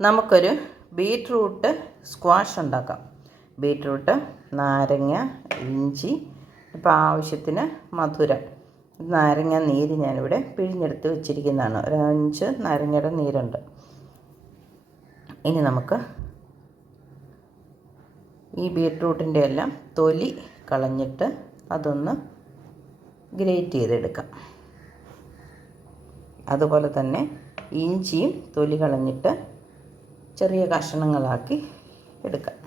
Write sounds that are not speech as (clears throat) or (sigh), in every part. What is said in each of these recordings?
നമുക്കൊരു beetroot squash ഉണ്ടാക്കാം. Beetroot നാരങ്ങ ഇഞ്ചി ഇപ്പോൾ ആവശ്യത്തിന് മധുരം. നാരങ്ങ നീര് ഞാനിവിടെ പിഴിഞ്ഞെടുത്ത് വെച്ചിരിക്കുന്നതാണ്. ഒരു അഞ്ച് നാരങ്ങയുടെ നീരുണ്ട്. ഇനി നമുക്ക് ഈ ബീറ്റ്റൂട്ടിന്റെ എല്ലാം തൊലി കളഞ്ഞിട്ട് അതൊന്ന് ഗ്രേറ്റ് ചെയ്തെടുക്കാം. അതുപോലെ തന്നെ ഇഞ്ചിയും തൊലി കളഞ്ഞിട്ട് ചെറിയ കഷണങ്ങളാക്കി എടുക്കാം.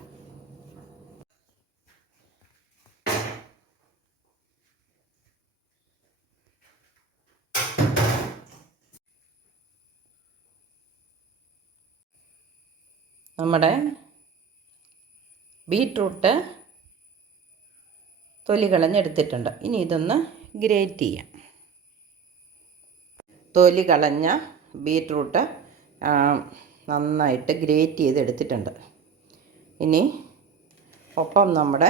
നമ്മുടെ ബീട്രൂട്ട് തൊലി കളഞ്ഞെടുത്തിട്ടുണ്ട്. ഇനി ഇതൊന്ന് ഗ്രേറ്റ് ചെയ്യാം. തൊലി കളഞ്ഞ ബീട്രൂട്ട് നന്നായിട്ട് ഗ്രേറ്റ് ചെയ്തെടുത്തിട്ടുണ്ട്. ഇനി ഒപ്പം നമ്മുടെ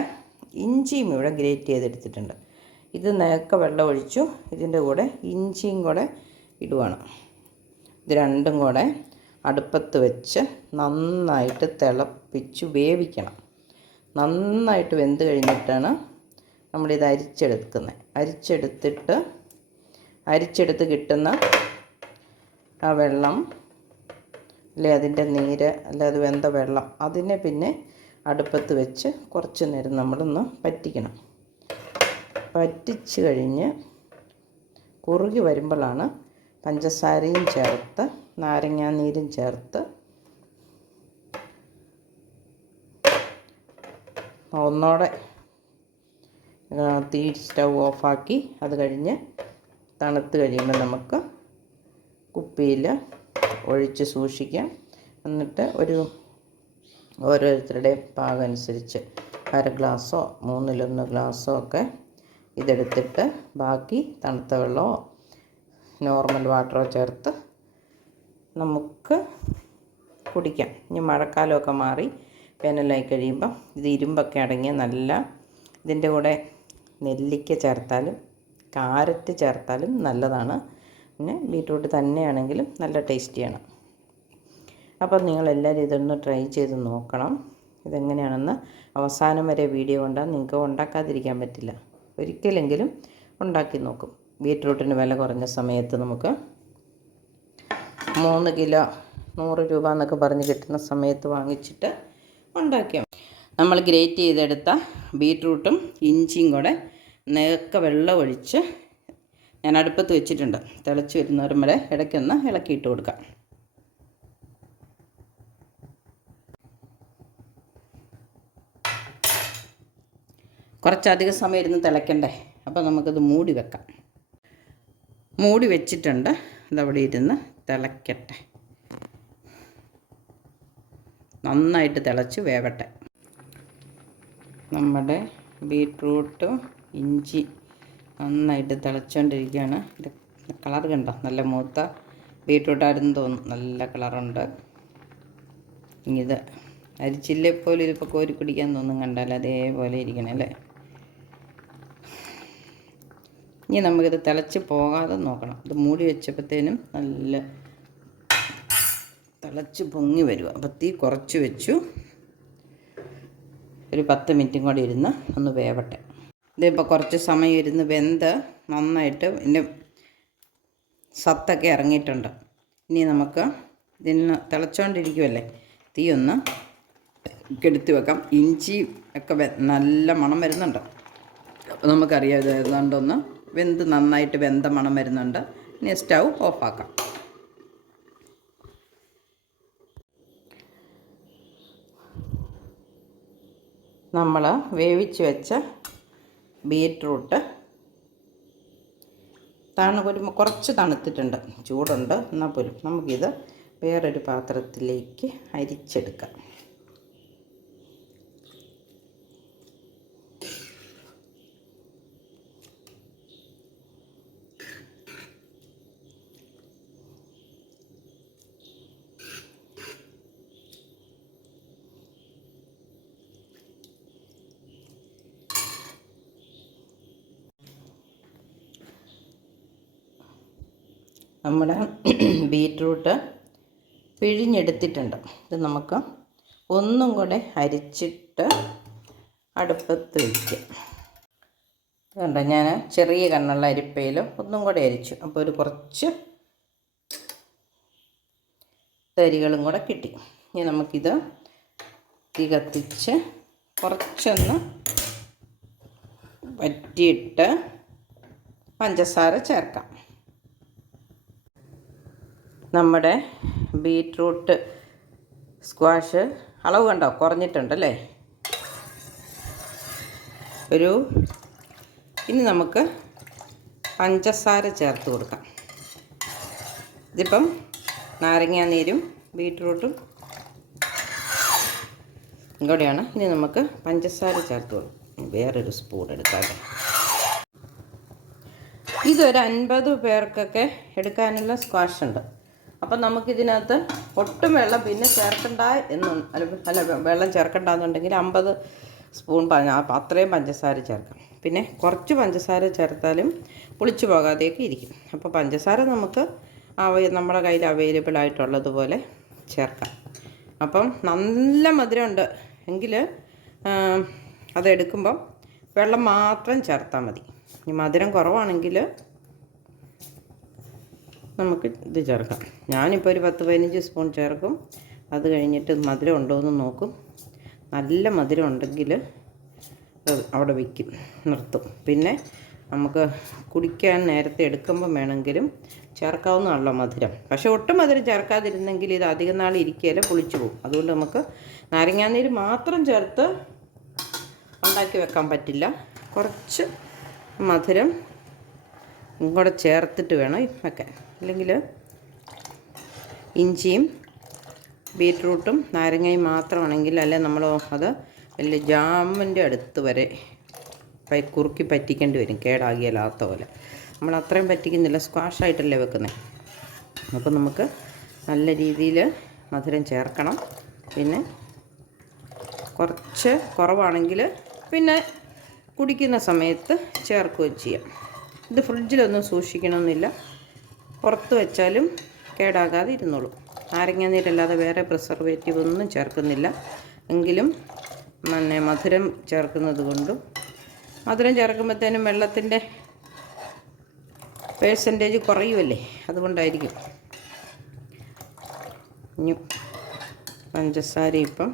ഇഞ്ചിയും ഇവിടെ ഗ്രേറ്റ് ചെയ്തെടുത്തിട്ടുണ്ട്. ഇത് നേക്ക വെള്ളം ഒഴിച്ചു ഇതിന്റെ കൂടെ ഇഞ്ചിയും കൂടെ ഇടുവാണ്. ഇത് രണ്ടും കൂടെ അടുപ്പത്ത് വെച്ച് നന്നായിട്ട് തിളപ്പിച്ച് വേവിക്കണം. നന്നായിട്ട് വെന്ത് കഴിഞ്ഞിട്ടാണ് നമ്മളിത് അരിച്ചെടുക്കുന്നത്. അരിച്ചെടുത്തിട്ട് അരിച്ചെടുത്ത് കിട്ടുന്ന ആ വെള്ളം അല്ലെ? അതിന്റെ നീര് അല്ലെ? അത് വെന്ത വെള്ളം. അതിനെ പിന്നെ അടുപ്പത്ത് വെച്ച് കുറച്ച് നേരം നമ്മളൊന്ന് പറ്റിക്കണം. പറ്റിച്ച് കഴിഞ്ഞ് കുറുകി വരുമ്പോഴാണ് പഞ്ചസാരയും ചേർത്ത് നാരങ്ങാനീരും ചേർത്ത് ഒന്നോടെ തീ സ്റ്റൗ ഓഫാക്കി അത് കഴിഞ്ഞ് തണുത്ത് കഴിയുമ്പോൾ നമുക്ക് കുപ്പിയിൽ ഒഴിച്ച് സൂക്ഷിക്കാം. എന്നിട്ട് ഒരു ഓരോരുത്തരുടെയും പാകം അനുസരിച്ച് അര ഗ്ലാസ്സോ മൂന്നിലൊന്ന് ഗ്ലാസ്സോ ഒക്കെ ഇതെടുത്തിട്ട് ബാക്കി തണുത്ത വെള്ളമോ നോർമൽ വാട്ടറോ ചേർത്ത് നമുക്ക് കുടിക്കാം. ഇനി മഴക്കാലമൊക്കെ മാറി വേനലായി കഴിയുമ്പം ഇത് ഇരുമ്പൊക്കെ അടങ്ങിയ നല്ല ഇതിന്റെ കൂടെ നെല്ലിക്ക ചേർത്താലും കാരറ്റ് ചേർത്താലും നല്ലതാണ്. പിന്നെ ബീട്രൂട്ട് തന്നെയാണെങ്കിലും നല്ല ടേസ്റ്റിയാണ്. അപ്പോൾ നിങ്ങളെല്ലാവരും ഇതൊന്ന് ട്രൈ ചെയ്ത് നോക്കണം. ഇതെങ്ങനെയാണെന്ന് അവസാനം വരെ വീഡിയോ കണ്ടാൽ നിങ്ങൾക്ക് ഉണ്ടാക്കാതിരിക്കാൻ പറ്റില്ല. ഒരിക്കലെങ്കിലും ഉണ്ടാക്കി നോക്കും. ബീട്രൂട്ടിന് വില കുറഞ്ഞ സമയത്ത് നമുക്ക് മൂന്ന് കിലോ നൂറ് രൂപ എന്നൊക്കെ പറഞ്ഞ് കിട്ടുന്ന സമയത്ത് വാങ്ങിച്ചിട്ട് ഉണ്ടാക്കിയാൽ. നമ്മൾ ഗ്രേറ്റ് ചെയ്തെടുത്ത ബീട്രൂട്ടും ഇഞ്ചിയും കൂടെ നേക്ക വെള്ളം ഒഴിച്ച് ഞാൻ അടുപ്പത്ത് വെച്ചിട്ടുണ്ട്. തിളച്ച് വരുന്നവരും വരെ ഇടയ്ക്കൊന്ന് ഇളക്കിയിട്ട് കൊടുക്കാം. കുറച്ചധികം സമയം ഇരുന്ന് തിളയ്ക്കണ്ടേ? അപ്പോൾ നമുക്കത് മൂടി വെക്കാം. മൂടി വെച്ചിട്ടുണ്ട്. ഇതവിടെ ഇരുന്ന് തിളയ്ക്കട്ടെ. നന്നായിട്ട് തിളച്ച് വേവട്ടെ. നമ്മുടെ ബീട്രൂട്ടും ഇഞ്ചി നന്നായിട്ട് തിളച്ചുകൊണ്ടിരിക്കുകയാണ് കളർ കണ്ടോ? നല്ല മൂത്ത ബീട്രൂട്ടായിരുന്നു തോന്നുന്നു. നല്ല കളറുണ്ട്. ഇത് അരിച്ചില്ല പോലും ഇതിപ്പോൾ കോരി കുടിക്കാൻ തോന്നും കണ്ടാൽ അതേപോലെ ഇരിക്കണം അല്ലേ? ഇനി നമുക്കിത് തിളച്ച് പോകാതെ നോക്കണം. ഇത് മൂടി വെച്ചപ്പോഴത്തേനും നല്ല തിളച്ച് പൊങ്ങി വരും. അപ്പം തീ കുറച്ച് വെച്ചു. ഒരു പത്ത് മിനിറ്റും കൂടി ഇരുന്ന് ഒന്ന് വേവട്ടെ. ഇതിപ്പോൾ കുറച്ച് സമയം ഇരുന്ന് വെന്ത് നന്നായിട്ട് ഇതിന്റെ സത്തൊക്കെ ഇറങ്ങിയിട്ടുണ്ട്. ഇനി നമുക്ക് ഇതിന് തിളച്ചുകൊണ്ടിരിക്കുമല്ലേ തീ ഒന്ന് കെടുത്തി വെക്കാം. ഇഞ്ചി ഒക്കെ നല്ല മണം വരുന്നുണ്ട്. അപ്പോൾ നമുക്കറിയാം ഇത് ഏതാണ്ടൊന്ന് വെന്ത് നന്നായിട്ട് വെന്ത മണം വരുന്നുണ്ട്. ഇനി സ്റ്റൗ ഓഫാക്കാം. നമ്മൾ വേവിച്ച് വെച്ച ബീറ്റ്റൂട്ട്. തണു ഒരു കുറച്ച് തണുത്തിട്ടുണ്ട്. ചൂടുണ്ട്. എന്നാൽ പോലും. നമുക്കിത് വേറൊരു പാത്രത്തിലേക്ക് അരിച്ചെടുക്കാം. നമ്മുടെ (clears throat) ബീറ്റ്റൂട്ട് പിഴിഞ്ഞെടുത്തിട്ടുണ്ട്. ഇത് നമുക്ക് ഒന്നും കൂടെ അരിച്ചിട്ട് അടുപ്പത്ത് വയ്ക്കുക കണ്ടോ ഞാൻ ചെറിയ കണ്ണുള്ള അരിപ്പയിൽ ഒന്നും കൂടെ അരിച്ചു. അപ്പോൾ ഒരു കുറച്ച് തരികളും കൂടെ കിട്ടി. ഇനി നമുക്കിത് തീ കത്തിച്ച് കുറച്ചൊന്ന് വറ്റിയിട്ട് പഞ്ചസാര ചേർക്കാം. നമ്മുടെ ബീറ്റ്റൂട്ട് സ്ക്വാഷ് അളവ് കണ്ടോ? കുറഞ്ഞിട്ടുണ്ടല്ലേ? ഒരു ഇനി നമുക്ക് പഞ്ചസാര ചേർത്ത് കൊടുക്കാം. ഇതിപ്പം നാരങ്ങാനീരും ബീറ്റ്റൂട്ടും ഇങ്ങോട്ടെയാണ് ഇനി നമുക്ക് പഞ്ചസാര ചേർത്ത് കൊടുക്കാം. വേറൊരു സ്പൂൺ എടുക്കാം ഇതൊരു അൻപത് പേർക്കൊക്കെ എടുക്കാനുള്ള സ്ക്വാഷ് ഉണ്ട്. അപ്പം നമുക്കിതിനകത്ത് ഒട്ടും വെള്ളം പിന്നെ ചേർക്കണ്ട എന്ന് അല്ല വെള്ളം ചേർക്കണ്ടെന്നുണ്ടെങ്കിൽ അമ്പത് സ്പൂൺ അത്രയും പഞ്ചസാര ചേർക്കാം. പിന്നെ കുറച്ച് പഞ്ചസാര ചേർത്താലും പുളിച്ചു പോകാതെയൊക്കെ ഇരിക്കും. അപ്പോൾ പഞ്ചസാര നമുക്ക് നമ്മുടെ കയ്യിൽ അവൈലബിൾ ആയിട്ടുള്ളതുപോലെ ചേർക്കാം. അപ്പം നല്ല മധുരമുണ്ട്. എങ്കിൽ അതെടുക്കുമ്പം വെള്ളം മാത്രം ചേർത്താൽ മതി. ഈ മധുരം കുറവാണെങ്കിൽ നമുക്ക് ഇത് ചേർക്കാം. ഞാനിപ്പോൾ ഒരു പത്ത് പതിനഞ്ച് സ്പൂൺ ചേർക്കും. അത് കഴിഞ്ഞിട്ട് മധുരം ഉണ്ടോ എന്ന് നോക്കും. നല്ല മധുരം ഉണ്ടെങ്കിൽ അവിടെ വയ്ക്കും നിർത്തും. പിന്നെ നമുക്ക് കുടിക്കാൻ നേരത്തെ എടുക്കുമ്പോൾ വേണമെങ്കിലും ചേർക്കാവുന്നതാണല്ലോ മധുരം. പക്ഷേ ഒട്ടും മധുരം ചേർക്കാതിരുന്നെങ്കിൽ ഇത് അധികം നാൾ ഇരിക്കുകയില്ല പുളിച്ചു പോകും. അതുകൊണ്ട് നമുക്ക് നാരങ്ങാനീര് മാത്രം ചേർത്ത് ഉണ്ടാക്കി വെക്കാൻ പറ്റില്ല. കുറച്ച് മധുരം കൂടെ ചേർത്തിട്ട് വേണം വെക്കാൻ അല്ലെങ്കിൽ ഇഞ്ചിയും ബീറ്റ്റൂട്ടും നാരങ്ങയും മാത്രമാണെങ്കിൽ അല്ലെ നമ്മൾ അത് വലിയ ജാമിന്റെ അടുത്ത് വരെ കുറുക്കി പറ്റിക്കേണ്ടി വരും. കേടാകിയല്ലാത്ത പോലെ. നമ്മൾ അത്രയും പറ്റിക്കുന്നില്ല. സ്ക്വാഷായിട്ടല്ലേ വെക്കുന്നത് അപ്പോൾ നമുക്ക് നല്ല രീതിയിൽ മധുരം ചേർക്കണം. പിന്നെ കുറച്ച് കുറവാണെങ്കിൽ പിന്നെ കുടിക്കുന്ന സമയത്ത് ചേർക്കുകയും ചെയ്യാം. ഇത് ഫ്രിഡ്ജിലൊന്നും സൂക്ഷിക്കണമെന്നില്ല. പുറത്ത് വെച്ചാലും കേടാകാതെ ഇരുന്നോളൂ. നാരങ്ങ നീരല്ലാതെ വേറെ പ്രിസർവേറ്റീവ് ഒന്നും ചേർക്കുന്നില്ല. എങ്കിലും പിന്നെ മധുരം ചേർക്കുന്നത് കൊണ്ടും മധുരം ചേർക്കുമ്പോഴത്തേനും വെള്ളത്തിന്റെ പേഴ്സന്റേജ് കുറയുമല്ലേ? അതുകൊണ്ടായിരിക്കും. പഞ്ചസാര ഇപ്പം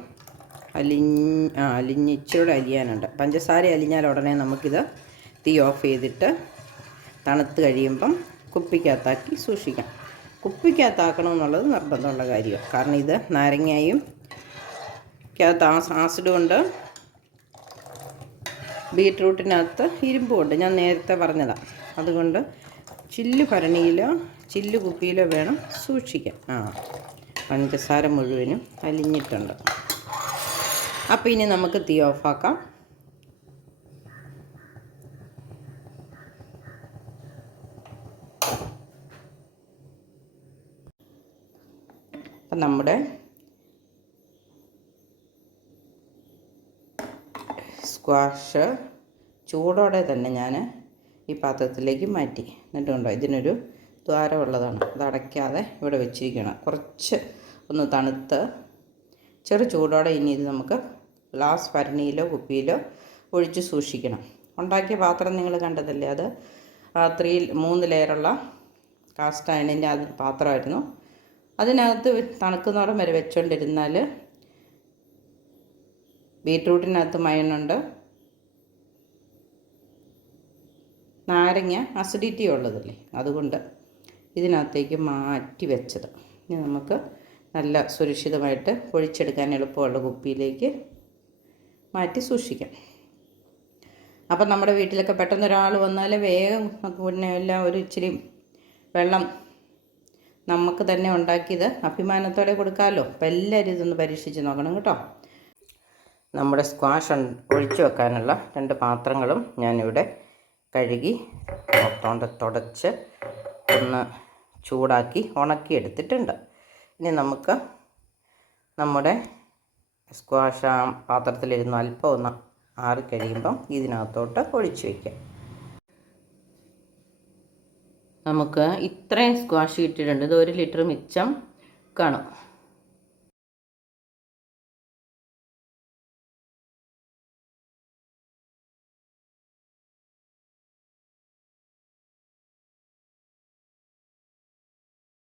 അലിഞ്ഞ് ആ അലിഞ്ഞ് ഇച്ചിരി അലിയാനുണ്ട്. പഞ്ചസാര അലിഞ്ഞാൽ ഉടനെ നമുക്കിത് തീ ഓഫ് ചെയ്തിട്ട് തണുത്ത് കഴിയുമ്പം കുപ്പിക്കകത്താക്കി സൂക്ഷിക്കാം. കുപ്പിക്കകത്താക്കണം എന്നുള്ളത് നിർബന്ധമുള്ള കാര്യമാണ്. കാരണം ഇത് നാരങ്ങയും ആസിഡ് കൊണ്ട് ബീട്രൂട്ടിനകത്ത് ഇരുമ്പുണ്ട്. ഞാൻ നേരത്തെ പറഞ്ഞതാണ് അതുകൊണ്ട് ചില്ല് ഭരണിയിലോ ചില്ല് കുപ്പിയിലോ വേണം സൂക്ഷിക്കാൻ. ആ പഞ്ചസാര മുഴുവനും അലിഞ്ഞിട്ടുണ്ട്. അപ്പോൾ ഇനി നമുക്ക് തീ ഓഫാക്കാം. അപ്പം നമ്മുടെ സ്ക്വാഷ് ചൂടോടെ തന്നെ ഞാൻ ഈ പാത്രത്തിലേക്ക് മാറ്റി. എന്നിട്ടുണ്ടോ? ഇതിനൊരു ദ്വാരമുള്ളതാണ് അത് അടയ്ക്കാതെ ഇവിടെ വെച്ചിരിക്കണം കുറച്ച് ഒന്ന് തണുത്ത് ചെറു ചൂടോടെ ഇനി ഇത് നമുക്ക് ഗ്ലാസ് ഭരണിയിലോ കുപ്പിയിലോ ഒഴിച്ച് സൂക്ഷിക്കണം. ഉണ്ടാക്കിയ പാത്രം നിങ്ങൾ കണ്ടതല്ലേ? അത് ത്രീ മൂന്ന് ലെയറുള്ള കാസ്റ്റ് അയണിന്റെ അത് പാത്രമായിരുന്നു. അതിനകത്ത് തണുക്കുന്നോടം വരെ വെച്ചുകൊണ്ടിരുന്നാൽ ബീട്രൂട്ടിനകത്ത് മയണുണ്ട് നാരങ്ങ അസിഡിറ്റി ഉള്ളതല്ലേ അതുകൊണ്ട് ഇതിനകത്തേക്ക് മാറ്റി വെച്ചത്. ഇനി നമുക്ക് നല്ല സുരക്ഷിതമായിട്ട് പൊഴിച്ചെടുക്കാൻ എളുപ്പമുള്ള കുപ്പിയിലേക്ക് മാറ്റി സൂക്ഷിക്കാം. അപ്പം നമ്മുടെ വീട്ടിലൊക്കെ പെട്ടെന്ന് ഒരാൾ വന്നാൽ വേഗം പിന്നെ എല്ലാം ഒരു ഇച്ചിരി വെള്ളം നമുക്ക് തന്നെ ഉണ്ടാക്കിയത് അഭിമാനത്തോടെ കൊടുക്കാമല്ലോ അപ്പം എല്ലാവരും ഇതൊന്ന് പരീക്ഷിച്ച് നോക്കണം കേട്ടോ. നമ്മുടെ സ്ക്വാഷ് ഒഴിച്ചു വെക്കാനുള്ള രണ്ട് പാത്രങ്ങളും ഞാനിവിടെ കഴുകി തൊണ്ട തുടച്ച് ഒന്ന് ചൂടാക്കി ഉണക്കി എടുത്തിട്ടുണ്ട്. ഇനി നമുക്ക് നമ്മുടെ സ്ക്വാഷ് ആ പാത്രത്തിലിരുന്ന് അല്പം ഒന്ന് ആറി കഴിയുമ്പം ഇതിനകത്തോട്ട് ഒഴിച്ചു വയ്ക്കാം നമുക്ക് ഇത്രയും സ്ക്വാഷ് കിട്ടിയിട്ടുണ്ട്. ഇത് ഒരു ലിറ്റർ മിച്ചം കാണും.